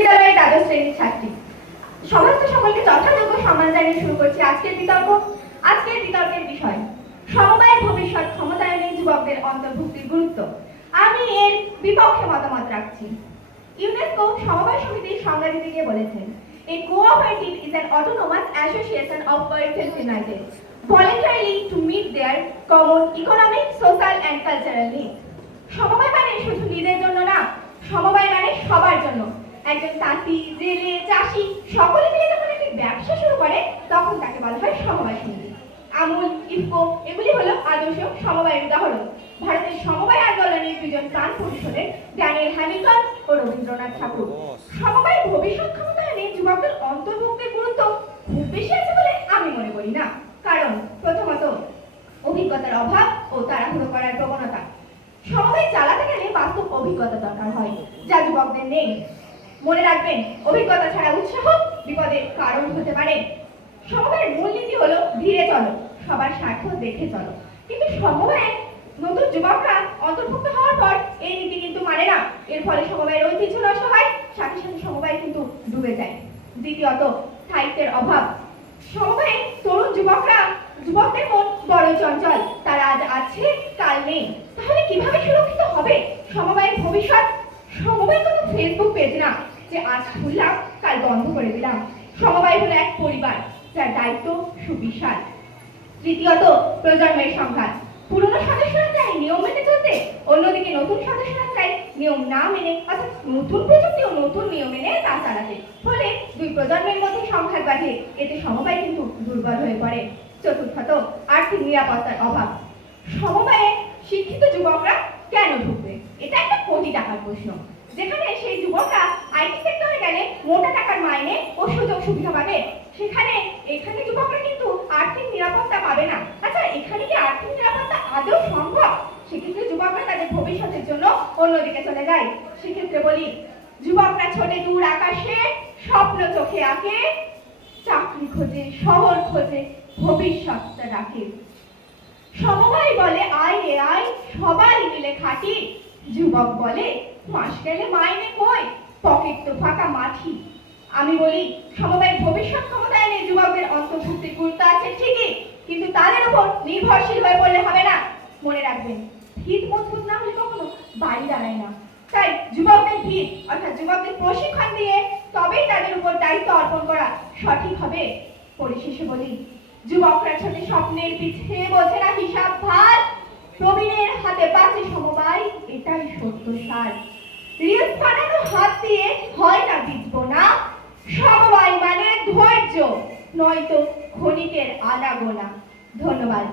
বিদ্যালয়ের দ্বাদশ শ্রেণীর ছাত্রী। সমস্ত সকলকে যথাযোগ্য সম্মান জানিয়ে শুরু করছি আজকের বিতর্ক। আজকের বিতর্কের বিষয় সমবায়ের ভবিষ্যৎ ক্ষমতায়নে যুবকদের অন্তর্ভুক্তির গুরুত্ব। আমি এর বিপক্ষে মতামত রাখছি। ইউনেস্কো সমবায় সমিতির সংজ্ঞা দিতে গিয়ে বলেছেন, A cooperative is an autonomous association of persons united voluntarily to meet their common economic, social and cultural needs. সমবায় মানে শুধু নিজের জন্য না, সমবায় মানে সবার জন্য। একজন তাঁতি, জেলে, চাষি সকলে মিলে যখন একটি ব্যবসা শুরু করে তখন তাকে বলা হয় সমবায় সমিতি। আমুল, ইফকো এগুলি হলো আদর্শ সমবায়ের উদাহরণ। ভারতের সমবায় আন্দোলনের দুজন প্রাণ পুরুষ হলেন ড্যানিয়েল হ্যামিল্টন ও রবীন্দ্রনাথ ঠাকুর। সমবায়ের ভবিষ্যৎ ক্ষমতায়নে যুবকদের অন্তর্ভুক্তির গুরুত্ব খুব বেশি আছে বলে আমি মনে করি না। কারণ প্রথমত অভিজ্ঞতার অভাব ও তাড়াহুড়ো করার প্রবণতা। সমবায় চালাতে গেলে বাস্তব অভিজ্ঞতা দরকার হয়, যা যুবকদের নেই। মনে রাখবেন, অভিজ্ঞতা ছাড়া উৎসাহ বিপদের কারণ হতে পারে। সমবায়ের মূলনীতি হলো ধীরে চলো, সবার স্বার্থ দেখে চলো। কিন্তু সমবায়ে নতুন যুবকরা অন্তর্ভুক্ত হওয়ার পর এই নীতি কিন্তু মানে না। এর ফলে সমবায়ের ঐতিহ্য নষ্ট হয়, সাথে সাথে সমবায় কিন্তু ডুবে যায়। দ্বিতীয়ত স্থায়িত্বের অভাব। সমবায়ে তরুণ যুবকদের মন বড়ই চঞ্চল, তারা আজ আছে কাল নেই। তাহলে কিভাবে সুরক্ষিত হবে সমবায়ের ভবিষ্যৎ? সমবায় কোনো ফেসবুক পেজ না যে আজ খুললাম কাল বন্ধ করে দিলাম। সমবায় হলো এক পরিবার, যার দায়িত্ব সুবিশাল। তৃতীয়ত প্রজন্মের সংঘাত। পুরনো সদস্যরা চায় নিয়ম মেনে চলতে, অন্যদিকে নতুন সদস্যরা চায় নিয়ম না মেনে, অর্থাৎ নতুন প্রযুক্তি ও নতুন নিয়ম মেনে তা চালাতে। ফলে দুই প্রজন্মের মধ্যে সংঘাত বাড়ে, এতে সমবায় কিন্তু দুর্বল হয়ে পড়ে। চতুর্থত আর্থিক নিরাপত্তার অভাব। সমবায়ে শিক্ষিত যুবকরা কেন ঢুকবে? এটা একটা কোটি টাকার প্রশ্ন। যেখানে সেই যুবকরা আইটি সেক্টরে গেলে মোটা টাকার মাইনে ও সুযোগ সুবিধা পাবে, এখানে যুবকরা কিন্তু আর্থিক নিরাপত্তা পাবে না। আচ্ছা, এখানে কি আর্থিক নিরাপত্তা আদৌ সম্ভব? সেক্ষেত্রে যুবকরা তাদের ভবিষ্যতের জন্য অন্যদিকে চলে যায়। সেক্ষেত্রে বলি, যুবকরা ছোটে দূর আকাশে, স্বপ্ন চোখে আঁকে, চাকরি খোঁজে, শহর খোঁজে, ভবিষ্যৎটা রাখে। সমবায় বলে আয় রে আয়, সবাই মিলে খাটি। যুবক বলে মাস গেলে মাইনে কই, পকেট তো ফাঁকা মাঠি। আমি বলি, সমবায়ের ভবিষ্যৎ ক্ষমতায়নে যুবকদের অন্তর্ভুক্তির গুরুত্ব আছে ঠিকই, কিন্তু তাদের উপর নির্ভরশীল হয়ে পড়লে হবে না। মনে রাখবেন, ভিত মজবুত না হলে কখনো বাড়ি দাঁড়ায় না। তাই যুবকদের ভিত অর্থাৎ যুবকদের প্রশিক্ষণ দিয়ে তবেই তাদের উপর দায়িত্ব অর্পণ করা সঠিক হবে। পরিশেষে বলি, যুবকরা ছোটে স্বপ্নের পিছে, বোঝে না হিসাব ভার। প্রবীণের হাতে বাঁচে সমবায়, এটাই সত্য সার। রিলস বানানো হাত দিয়ে হয় না বিজবো না, সমবায় মানে ধৈর্য, নয়তো ক্ষণিকের আনাগোনা। ধন্যবাদ।